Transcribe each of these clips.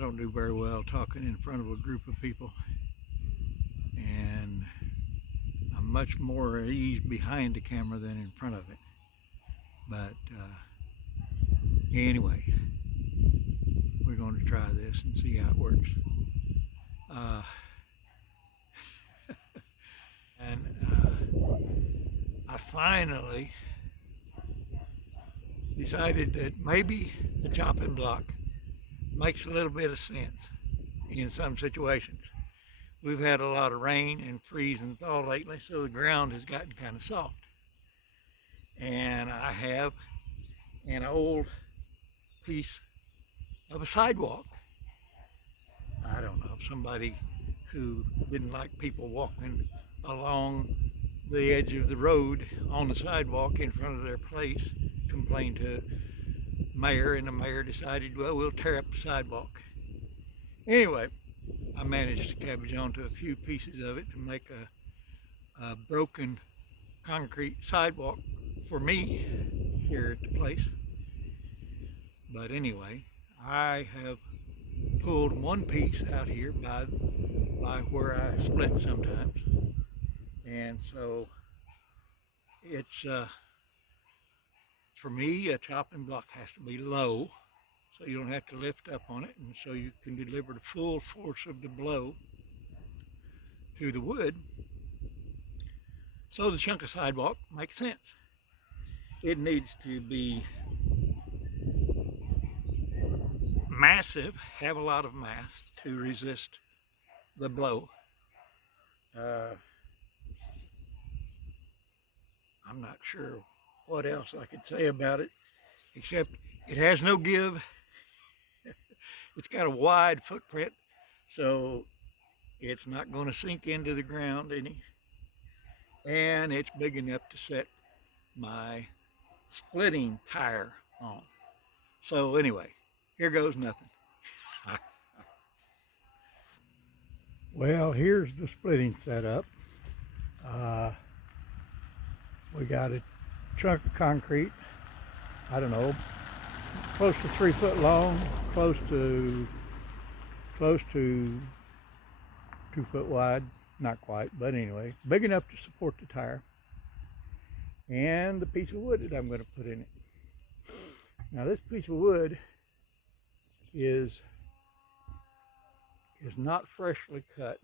don't do very well talking in front of a group of people, and I'm much more at ease behind the camera than in front of it. But anyway, we're going to try this and see how it works. I finally decided that maybe the chopping block makes a little bit of sense in some situations. We've had a lot of rain and freeze and thaw lately, so the ground has gotten kind of soft. And I have an old piece of a sidewalk. I don't know, somebody who didn't like people walking along the edge of the road on the sidewalk in front of their place complained to the mayor, and the mayor decided, well, we'll tear up the sidewalk. Anyway, I managed to cabbage onto a few pieces of it to make a broken concrete sidewalk for me here at the place. But anyway, I have pulled one piece out here by where I split sometimes, and so it's for me, a chopping block has to be low so you don't have to lift up on it, and so you can deliver the full force of the blow to the wood, so the chunk of sidewalk makes sense. It needs to be massive, have a lot of mass to resist the blow. I'm not sure what else I could say about it, except it has no give. It's got a wide footprint, so it's not going to sink into the ground any, and it's big enough to set my splitting tire on. So anyway, here goes nothing. Well, here's the splitting setup. We got a chunk of concrete, I don't know, close to 3 foot long, close to 2 foot wide, not quite, but anyway, big enough to support the tire, and the piece of wood that I'm going to put in it. Now this piece of wood is not freshly cut.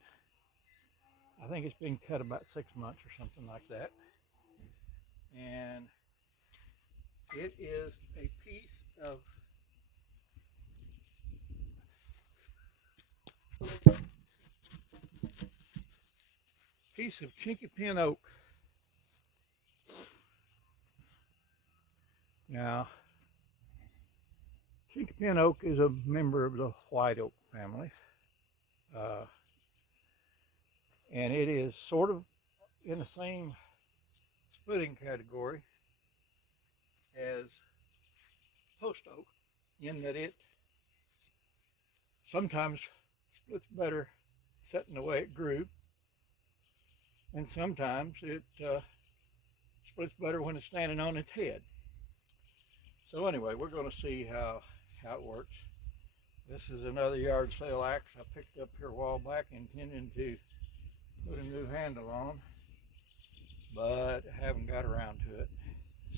I think it's been cut about 6 months or something like that. And it is a piece of chinky pin oak. Now, chinky pin oak is a member of the white oak family, and it is sort of in the same splitting category as post oak, in that it sometimes splits better setting the way it grew, and sometimes it splits better when it's standing on its head. So anyway, we're going to see how it works. This is another yard sale axe I picked up here a while back, intending to put a new handle on, but I haven't got around to it.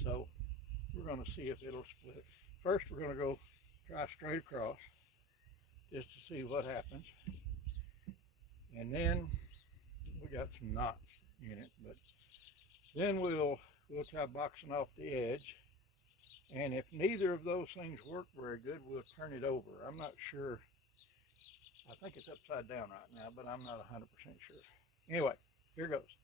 So we're going to see if it'll split. First, we're going to go try straight across just to see what happens, and then we got some knots in it, but then we'll try boxing off the edge, and if neither of those things work very good, we'll turn it over. I'm not sure. I think it's upside down right now, but I'm not 100% sure. Anyway, here goes.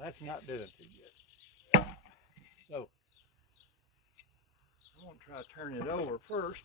That's not doing too good. So I'm going to try to turn it over first.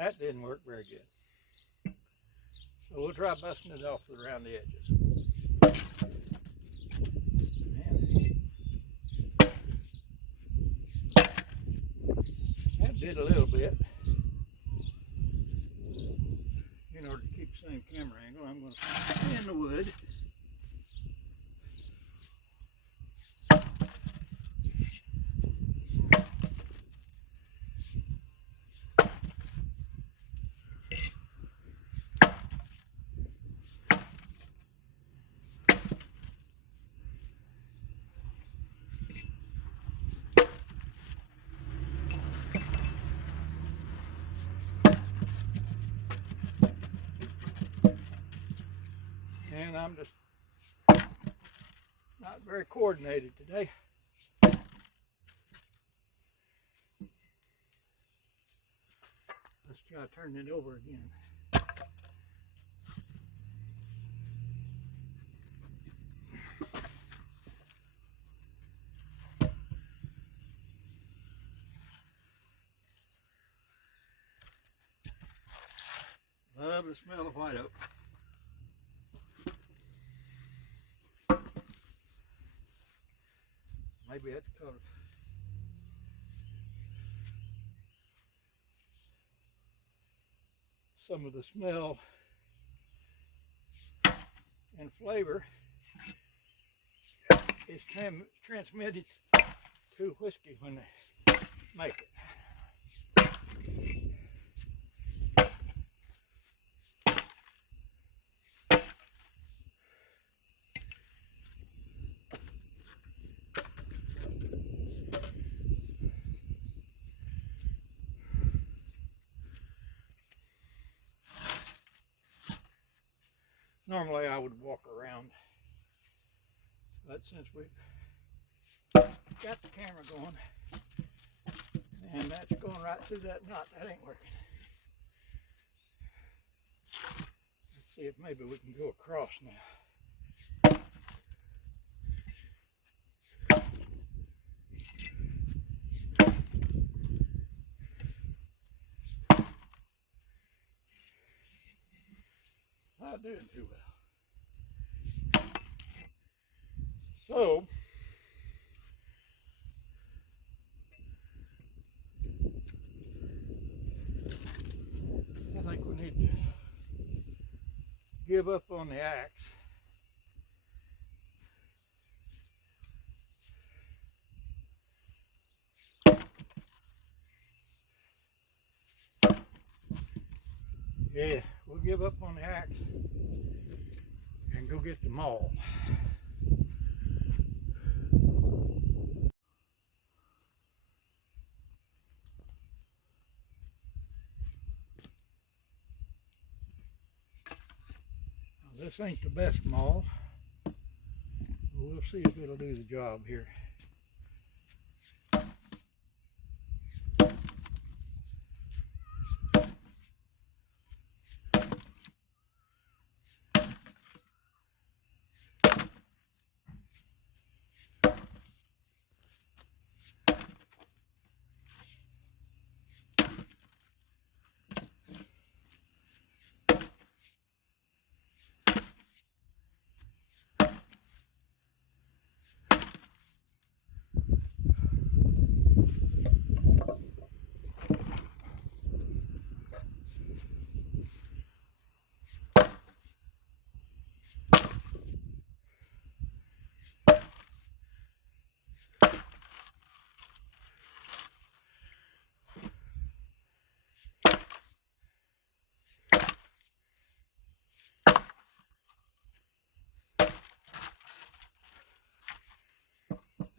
That didn't work very good. So we'll try busting it off around the edges. And that did a little bit. In order to keep the same camera angle, I'm going to spin the wood. And I'm just not very coordinated today. Let's try turning it over again. Love the smell of white oak. Maybe that's because of some of the smell and flavor is transmitted to whiskey when they make it. Normally I would walk around, but since we've got the camera going, and that's going right through that knot, that ain't working. Let's see if maybe we can go across now. Not doing too well. So, I think we need to give up on the axe. Yeah, we'll give up on the axe and go get the maul. Now, this ain't the best maul, but we'll see if it'll do the job here.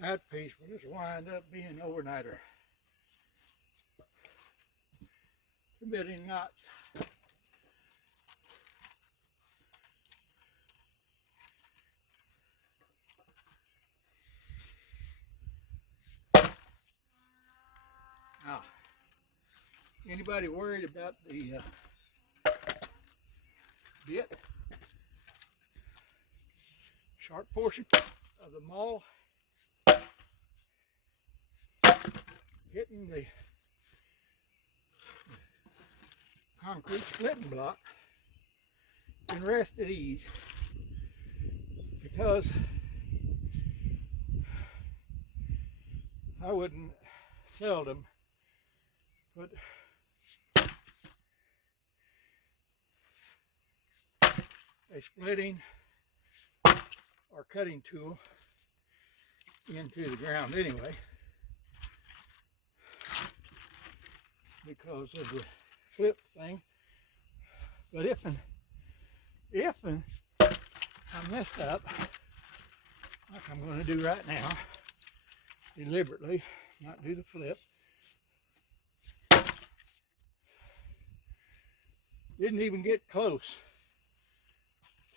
That piece will just wind up being overnighter. Too many knots. Now, anybody worried about the bit, sharp portion of the maul hitting the concrete splitting block can rest at ease, because I wouldn't seldom put a splitting or cutting tool into the ground anyway, because of the flip thing. But if I messed up, like I'm going to do right now, deliberately, not do the flip, didn't even get close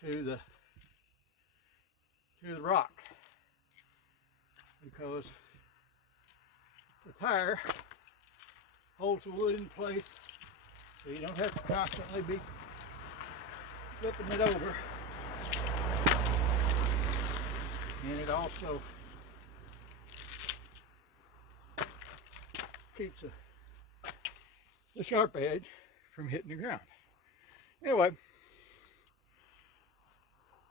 to the rock, because the tire holds the wood in place, so you don't have to constantly be flipping it over. And it also keeps the sharp edge from hitting the ground. Anyway,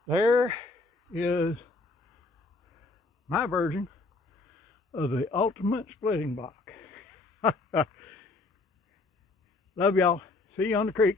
there is my version of the ultimate splitting block. Love y'all. See you on the creek.